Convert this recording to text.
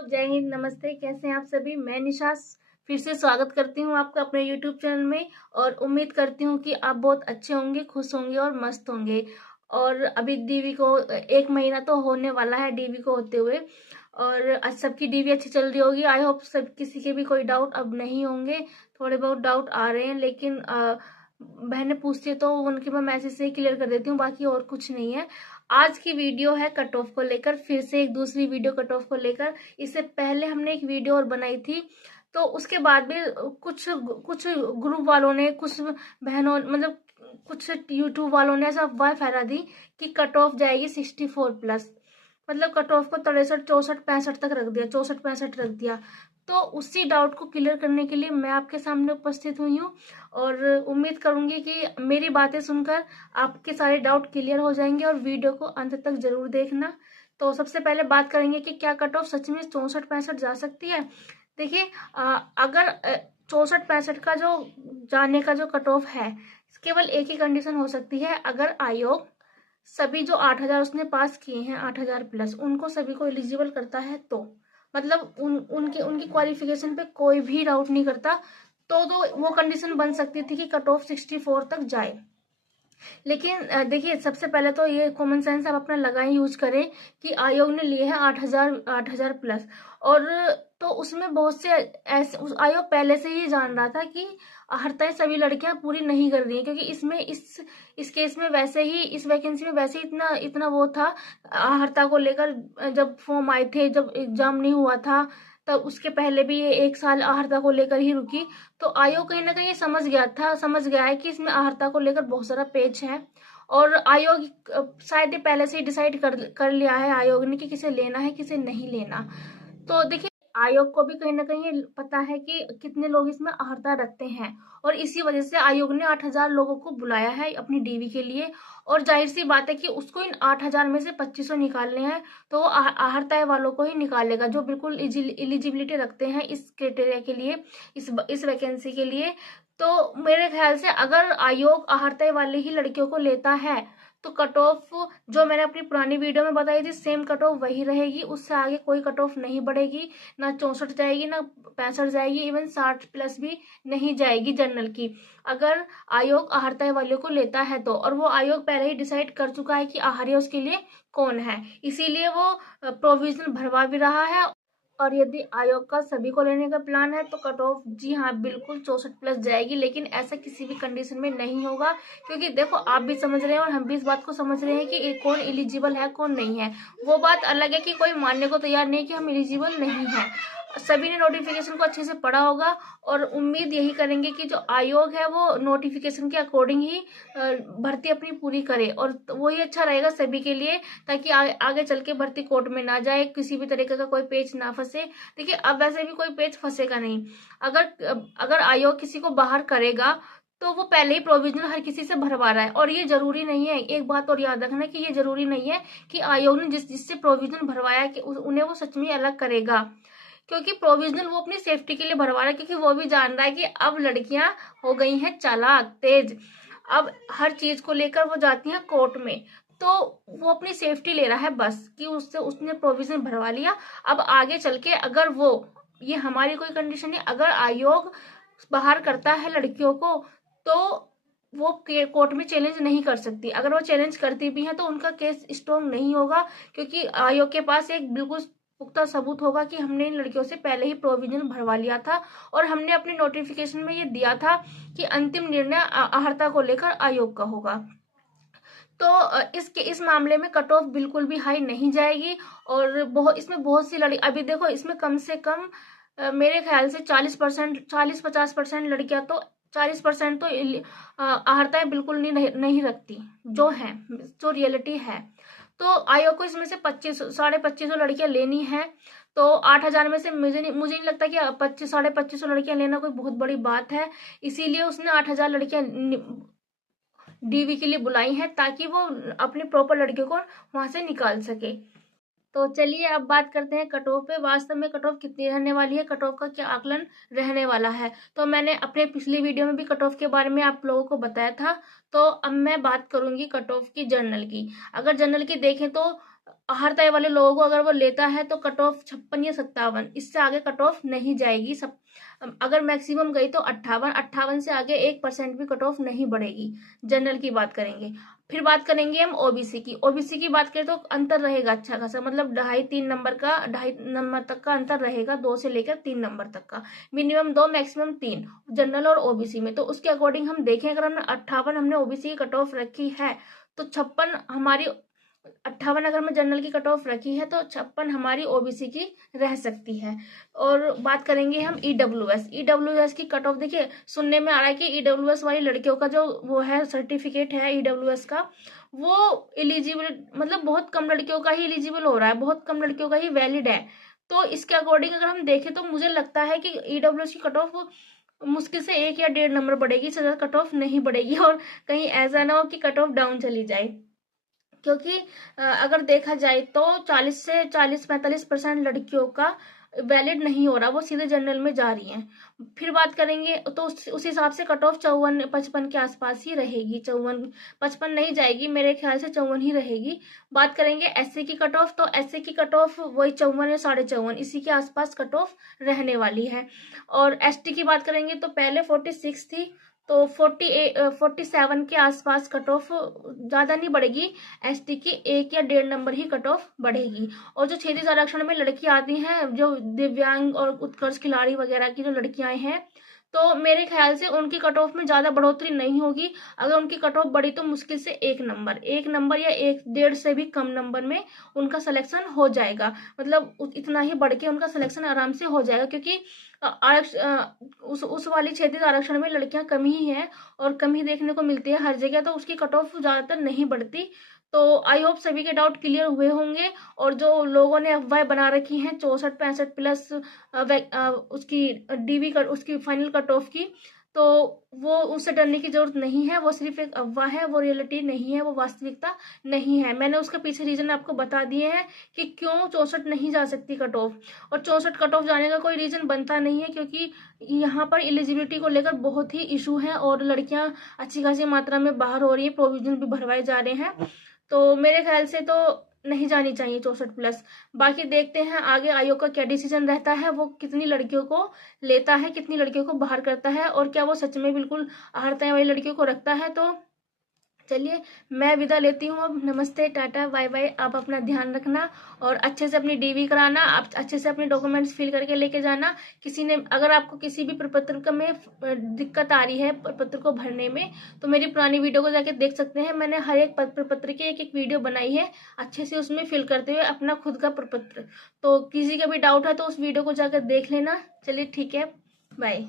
तो जय हिंद, नमस्ते। कैसे हैं आप सभी? मैं निशा फिर से स्वागत करती हूँ आपका अपने यूट्यूब चैनल में। और उम्मीद करती हूँ कि आप बहुत अच्छे होंगे, खुश होंगे और मस्त होंगे। और अभी डीवी को 1 महीना तो होने वाला है डीवी को होते हुए। और आज सबकी डीवी अच्छी चल रही होगी। आई होप सब किसी के भी कोई डाउट अब नहीं होंगे। थोड़े बहुत डाउट आ रहे हैं, लेकिन बहनें पूछती है तो उनके मैं मैसेज से क्लियर कर देती हूँ, बाकी और कुछ नहीं है। आज की वीडियो है कट ऑफ को लेकर, फिर से एक दूसरी वीडियो कट ऑफ को लेकर। इससे पहले हमने एक वीडियो और बनाई थी, तो उसके बाद भी कुछ कुछ ग्रुप वालों ने, कुछ बहनों, मतलब कुछ यूट्यूब वालों ने ऐसा अफवाह फैला दी कि कट ऑफ जाएगी 64+। मतलब कट ऑफ को 63, 64, 65 तक रख दिया, 64, 65 रख दिया। तो उसी डाउट को क्लियर करने के लिए मैं आपके सामने उपस्थित हुई हूँ। और उम्मीद करूंगी कि मेरी बातें सुनकर आपके सारे डाउट क्लियर हो जाएंगे। और वीडियो को अंत तक जरूर देखना। तो सबसे पहले बात करेंगे कि क्या कट ऑफ सच में 64, 65 जा सकती है। देखिए, अगर 64, 65 का जो जाने का जो कट ऑफ है, केवल एक ही कंडीशन हो सकती है। अगर आयोग सभी जो 8,000 उसने पास किए हैं, 8,000+, उनको सभी को एलिजिबल करता है, तो मतलब उनके उनकी क्वालिफिकेशन पे कोई भी डाउट नहीं करता, तो वो कंडीशन बन सकती थी कि कट ऑफ 64 तक जाए। लेकिन देखिए, सबसे पहले तो ये कॉमन सेंस आप अपना लगाएं, यूज करें कि आयोग ने लिए हैं 8,000 और तो उसमें बहुत से ऐसे आयोग पहले से ही जान रहा था कि हरताएं सभी लड़कियां पूरी नहीं कर रही हैं, क्योंकि इसमें इस केस में वैसे ही, इस वैकेंसी में वैसे ही इतना इतना वो था हरता को लेकर। जब फॉर्म आए थे, जब एग्जाम नहीं हुआ था, तब उसके पहले भी ये 1 साल आहर्ता को लेकर ही रुकी। तो आयोग कहीं ना कहीं ये समझ गया है कि इसमें आहर्ता को लेकर बहुत सारा पेच है। और आयोग शायद ये पहले से ही डिसाइड कर लिया है आयोग ने कि किसे लेना है, किसे नहीं लेना। तो देखिए, आयोग को भी कहीं ना कहीं ये पता है कि कितने लोग इसमें आहर्ता रखते हैं। और इसी वजह से आयोग ने 8,000 लोगों को बुलाया है अपनी डीवी के लिए। और जाहिर सी बात है कि उसको इन 8,000 में से 2,500 निकालने हैं, तो वो आहर्ता वालों को ही निकालेगा जो बिल्कुल एलिजिबिलिटी रखते हैं इस क्राइटेरिया के लिए, इस वैकेंसी के लिए। तो मेरे ख्याल से अगर आयोग आहर्ता वाले ही लड़कियों को लेता है, तो कट ऑफ जो मैंने अपनी पुरानी वीडियो में बताई थी, सेम कट ऑफ वही रहेगी। उससे आगे कोई कट ऑफ नहीं बढ़ेगी। ना 64 जाएगी, ना 65 जाएगी, इवन 60+ भी नहीं जाएगी जनरल की, अगर आयोग आहर्ता वाले को लेता है तो। और वो आयोग पहले ही डिसाइड कर चुका है कि आहार्य उसके लिए कौन है, इसीलिए वो प्रोविजनल भरवा भी रहा है। और यदि आयोग का सभी को लेने का प्लान है, तो कट ऑफ, जी हाँ, बिल्कुल 64+ जाएगी। लेकिन ऐसा किसी भी कंडीशन में नहीं होगा, क्योंकि देखो, आप भी समझ रहे हैं और हम भी इस बात को समझ रहे हैं कि कौन एलिजिबल है, कौन नहीं है। वो बात अलग है कि कोई मानने को तैयार नहीं कि हम एलिजिबल नहीं है। सभी ने नोटिफिकेशन को अच्छे से पढ़ा होगा, और उम्मीद यही करेंगे कि जो आयोग है वो नोटिफिकेशन के अकॉर्डिंग ही भर्ती अपनी पूरी करे, और वही अच्छा रहेगा सभी के लिए, ताकि आगे चल के भर्ती कोर्ट में ना जाए, किसी भी तरीके का कोई पेच ना फंसे। देखिए, अब वैसे भी कोई पेच फंसेगा नहीं। अगर अगर आयोग किसी को बाहर करेगा, तो वो पहले ही प्रोविजनल हर किसी से भरवा रहा है। और ये जरूरी नहीं है, एक बात और याद रखना, कि ये जरूरी नहीं है कि आयोग ने जिससे प्रोविजनल भरवाया कि उन्हें वो सच में अलग करेगा। क्योंकि प्रोविजनल वो अपनी सेफ्टी के लिए भरवा रहा है, क्योंकि वो भी जान रहा है कि अब लड़कियां हो गई हैं चालाक, तेज। अब हर चीज को लेकर वो जाती हैं कोर्ट में, तो वो अपनी सेफ्टी ले रहा है बस, कि उससे उसने प्रोविजन भरवा लिया। अब आगे चल के अगर वो, ये हमारी कोई कंडीशन है, अगर आयोग बाहर करता है लड़कियों को, तो वो कोर्ट में चैलेंज नहीं कर सकती। अगर वो चैलेंज करती भी है तो उनका केस स्ट्रॉन्ग नहीं होगा, क्योंकि आयोग के पास एक बिल्कुल पुख्ता सबूत होगा कि हमने इन लड़कियों से पहले ही प्रोविजन भरवा लिया था, और हमने अपनी नोटिफिकेशन में ये दिया था कि अंतिम निर्णय आहर्ता को लेकर आयोग का होगा। तो इस मामले में कट ऑफ बिल्कुल भी हाई नहीं जाएगी। और इसमें बहुत सी लड़की, अभी देखो, इसमें कम से कम मेरे ख्याल से 40%, 40-50% लड़कियां तो, 40% तो आहर्ताएं बिल्कुल नहीं रखती, जो है, जो रियलिटी है। तो आयोग को इसमें से 2500 लड़कियां लेनी है। तो 8,000 में से मुझे नहीं लगता कि 2500 लड़कियां लेना कोई बहुत बड़ी बात है। इसीलिए उसने 8,000 लड़कियां डीवी के लिए बुलाई हैं, ताकि वो अपनी प्रॉपर लड़कियों को वहां से निकाल सके। तो चलिए, अब बात करते हैं कट ऑफ पे। वास्तव में कट ऑफ कितनी रहने वाली है, कट ऑफ का क्या आकलन रहने वाला है। तो मैंने अपने पिछली वीडियो में भी कट ऑफ के बारे में आप लोगों को बताया था। तो अब मैं बात करूंगी कट ऑफ की, जर्नल की। अगर जर्नल की देखें तो आहार वाले लोगों को अगर वो लेता है तो कट ऑफ 56 या 57, इससे आगे कट ऑफ नहीं जाएगी। सब अगर मैक्सिमम गई तो 58, 58 से आगे 1% भी कट ऑफ नहीं बढ़ेगी। जनरल की बात करेंगे। फिर बात करेंगे हम ओबीसी की। ओबीसी की बात करें तो अंतर रहेगा अच्छा खासा, मतलब 2.5-3 नंबर का, 2.5 नंबर तक का अंतर रहेगा, 2 से लेकर 3 नंबर तक का, मिनिमम 2 मैक्सिमम 3 जनरल और ओबीसी में। तो उसके अकॉर्डिंग हम देखें, अगर हमने 58 हमने ओबीसी की कट ऑफ रखी है तो 56 हमारी, 58 अगर मैं जनरल की कट ऑफ रखी है तो 56 हमारी ओबीसी की रह सकती है। और बात करेंगे हम ईडब्ल्यूएस। ईडब्ल्यूएस की कट ऑफ देखिए, सुनने में आ रहा है कि ईडब्ल्यूएस वाली लड़कियों का जो वो है सर्टिफिकेट है ईडब्ल्यूएस का, वो एलिजिबल, मतलब बहुत कम लड़कियों का ही एलिजिबल हो रहा है, बहुत कम लड़कियों का ही वैलिड है। तो इसके अकॉर्डिंग अगर हम देखें तो मुझे लगता है कि ईडब्ल्यूएस की कट ऑफ मुश्किल से 1 या 1.5 नंबर बढ़ेगी, इससे ज्यादा कट ऑफ नहीं बढ़ेगी। और कहीं ऐसा ना हो कि कट ऑफ डाउन चली जाए, क्योंकि अगर देखा जाए तो 40 से 45% लड़कियों का वैलिड नहीं हो रहा, वो सीधे जनरल में जा रही हैं। फिर बात करेंगे तो उस हिसाब से कट ऑफ 54-55 के आसपास ही रहेगी। 54-55 नहीं जाएगी, मेरे ख्याल से 54 ही रहेगी। बात करेंगे एससी की कट ऑफ, तो एससी की कट ऑफ वही 54 या 54.5 इसी के आसपास कट ऑफ रहने वाली है। और एसटी की बात करेंगे तो पहले 46 थी, तो 47 के आसपास कट ऑफ, ज्यादा नहीं बढ़ेगी। एसटी की 1 या 1.5 नंबर ही कट ऑफ बढ़ेगी। और जो क्षेत्रीय आरक्षण में लड़की आती हैं, जो दिव्यांग और उत्कर्ष खिलाड़ी वगैरह की जो लड़कियां हैं, तो मेरे ख्याल से उनकी कट ऑफ में ज्यादा बढ़ोतरी नहीं होगी। अगर उनकी कट ऑफ बढ़ी तो मुश्किल से 1 नंबर या 1.5 से भी कम नंबर में उनका सिलेक्शन हो जाएगा। मतलब इतना ही बढ़ के उनका सिलेक्शन आराम से हो जाएगा, क्योंकि उस वाली क्षेत्रीय आरक्षण में लड़कियां कम ही हैं और कम ही देखने को मिलती है हर जगह, तो उसकी कट ऑफ ज्यादातर नहीं बढ़ती। तो आई होप सभी के डाउट क्लियर हुए होंगे। और जो लोगों ने अफवाह बना रखी हैं 64-65 प्लस उसकी डीवी कर उसकी फाइनल कट ऑफ की, तो वो उससे डरने की जरूरत नहीं है। वो सिर्फ एक अफवाह है, वो रियलिटी नहीं है, वो वास्तविकता नहीं है। मैंने उसके पीछे रीजन आपको बता दिए हैं कि क्यों 64 नहीं जा सकती कट ऑफ। और 64 कट ऑफ जाने का कोई रीजन बनता नहीं है, क्योंकि यहाँ पर एलिजिबिलिटी को लेकर बहुत ही इशू है और लड़कियां अच्छी खासी मात्रा में बाहर हो रही है, प्रोविजन भी भरवाए जा रहे हैं। तो मेरे ख्याल से तो नहीं जानी चाहिए 64 प्लस। बाकी देखते हैं आगे आयोग का क्या डिसीजन रहता है, वो कितनी लड़कियों को लेता है, कितनी लड़कियों को बाहर करता है, और क्या वो सच में बिल्कुल आहर्ताएं वाली लड़कियों को रखता है। तो चलिए मैं विदा लेती हूँ अब। नमस्ते, टाटा, बाय बाय। आप अपना ध्यान रखना और अच्छे से अपनी डीवी कराना, आप अच्छे से अपने डॉक्यूमेंट्स फिल करके लेके जाना। किसी ने अगर आपको किसी भी प्रपत्र का में दिक्कत आ रही है प्रपत्र को भरने में, तो मेरी पुरानी वीडियो को जाके देख सकते हैं। मैंने हर एक प्रपत्र की एक वीडियो बनाई है अच्छे से, उसमें फिल करते हुए अपना खुद का प्रपत्र। तो किसी का भी डाउट है तो उस वीडियो को जाकर देख लेना। चलिए ठीक है, बाय।